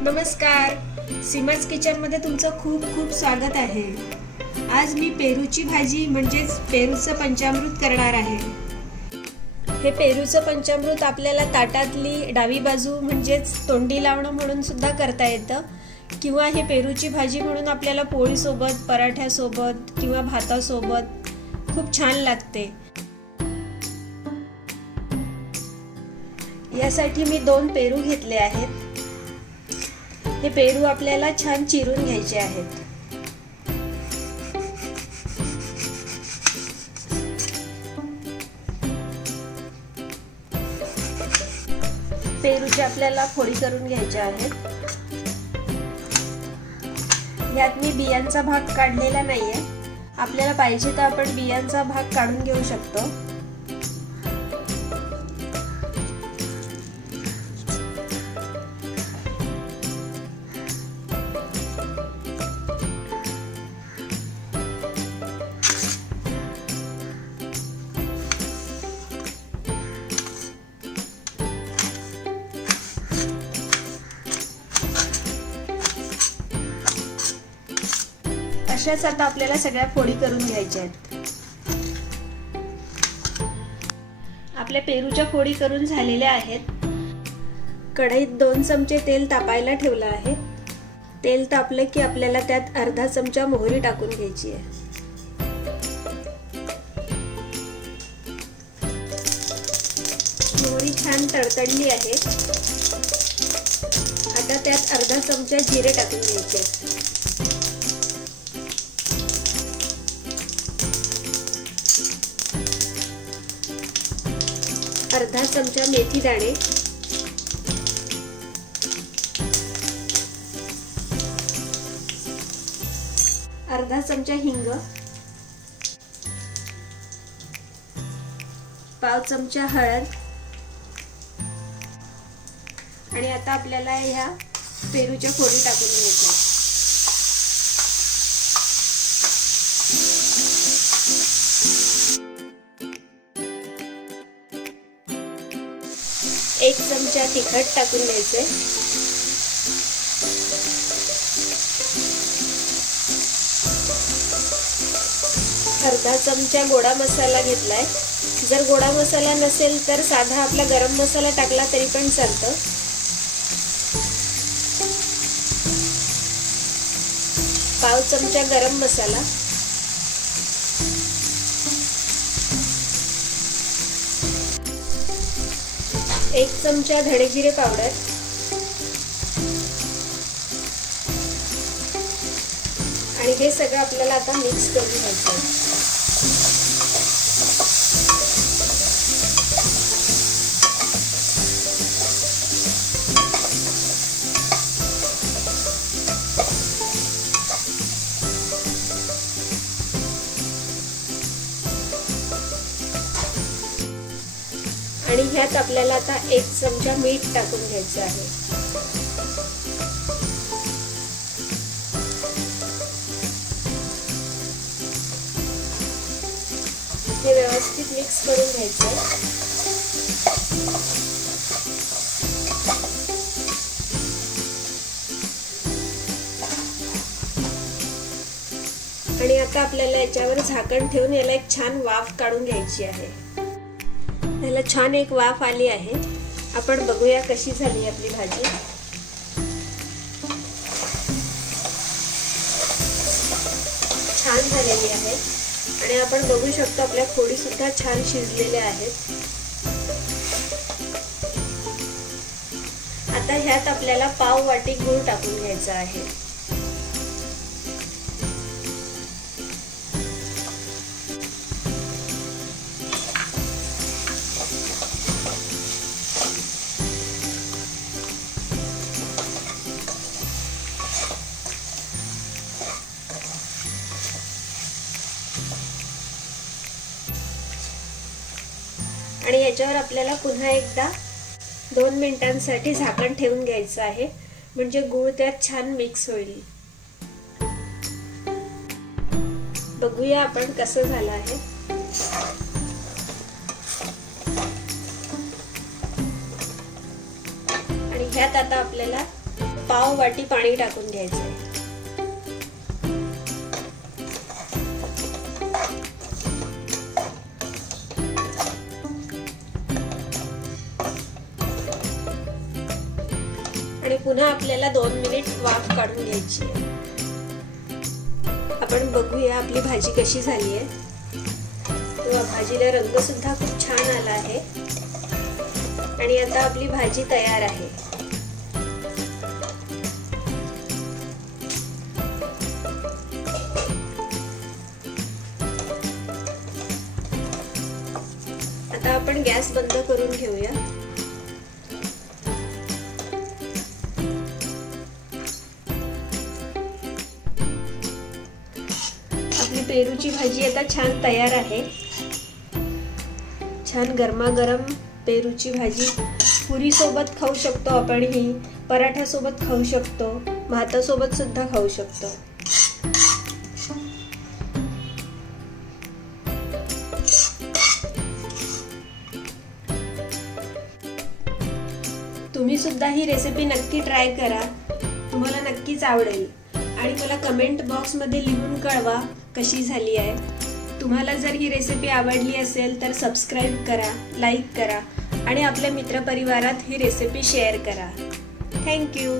नमस्कार, सीमाज किचनमध्ये तुमचं खूप खूप स्वागत आहे। आज मी पेरूची भाजी म्हणजेच पेरूचं पंचामृत करणार आहे। हे पेरूचं पंचामृत आपल्याला ताटातली डावी बाजू म्हणजेच तोंडी लावणं म्हणून सुद्धा करता येतं, किंवा हे पेरूची भाजी म्हणून आपल्याला पोळीसोबत, पराठ्यासोबत किंवा भातासोबत खूप छान लागते। यासाठी मी 2 पेरू घेतले आहेत। हे पेरू आपल्याला छान चिरून घ्यायचे आहेत। पेरूची आपल्याला फोडी करून घ्यायच्या आहेत। यात मी बियांचा भाग काढलेला नाहीये, आपल्याला पाहिजे तर आपण बियांचा भाग काढून घेऊ शकतो। अशाच आता आपल्याला सगळ्या फोडी करून घ्यायच्या आहेत। आपल्या पेरूच्या फोडी करून झालेल्या आहेत। कढईत 2 चमचे तेल तापायला ठेवलं आहे। तेल तापलं की आपल्याला त्यात अर्धा चमचा मोहरी टाकून घ्यायची आहे। मोहरी छान तडतडली आहे। आता त्यात अर्धा चमचा जिरे टाकून घ्यायचे। अर्धा चमचा मेथी दाणे, अर्धा चमचा हिंग, पाव चमचा हळद आणि आता आपल्याला ह्या पेरूच्या फोडी टाकून घ्यायच्या। एक चमचा तिखट टाकून द्यायचे। अर्धा चमचा गोडा मसाला घेतलाय। जर गोडा मसाला नसेल तर साधा आपला गरम मसाला टाकला तरी पण चालतं। पाव चमचा गरम मसाला, एक चमचा धणे जिरे पावडर, आणि हे सगळं आपल्याला आता मिक्स करून घ्यायचं आहे। आणि ह्यात आपल्याला आता 1 चमचा मीठ टाकून घ्यायचं आहे। हे व्यवस्थित मिक्स करून घ्यायचं। आणि आता आपल्याला याच्यावर झाकण ठेवून याला एक छान वाफ काढून घ्यायची आहे। याला छान एक वाफ आली आहे। आपण बघूया कशी झाली आपली भाजी। छान झालेली आहे आणि आपण बघू शकतो आपल्या फोडी सुद्धा छान शिजलेल्या आहेत। आता ह्यात आपल्याला पाव वाटी गूळ टाकून घ्यायचा आहे। आणि याच्यावर आपल्याला पुन्हा एकदा 2 मिनिटांसाठी झाकण ठेवून घ्यायचं आहे, म्हणजे गूळ त्यात छान मिक्स होईल। बघूया आपण कसं झालं आहे। आणि ह्यात आता आपल्याला पाव वाटी पाणी टाकून घ्यायचंय. आणि पुन्हा आपल्याला 2 मिनिट वाफ काढून घ्यायची आहे. आपण बघूया आपली भाजी कशी झाली आहे. तेव्हा भाजीला रंग सुद्धा खूप छान आला आहे आणि आता आपली भाजी तयार आहे. आता आपण गॅस बंद करून घेऊया. आपली पेरूची भाजी आता छान तयार आहे. छान गरमागरम पेरूची भाजी पुरी सोबत खाऊ शकतो आपण, ही पराठा सोबत खाऊ शकतो, भातासोबत सुद्धा खाऊ शकतो. तुम्ही सुद्धा ही रेसिपी नक्की ट्राय करा. तुम्हाला नक्कीच आवडेल आणि मला कमेंट बॉक्समध्ये लिहून कळवा कशी झाली आहे. तुम्हाला जर ही रेसिपी आवडली असेल तर सबस्क्राईब करा, लाईक करा आणि आपल्या मित्रपरिवारात ही रेसिपी शेअर करा. थँक्यू.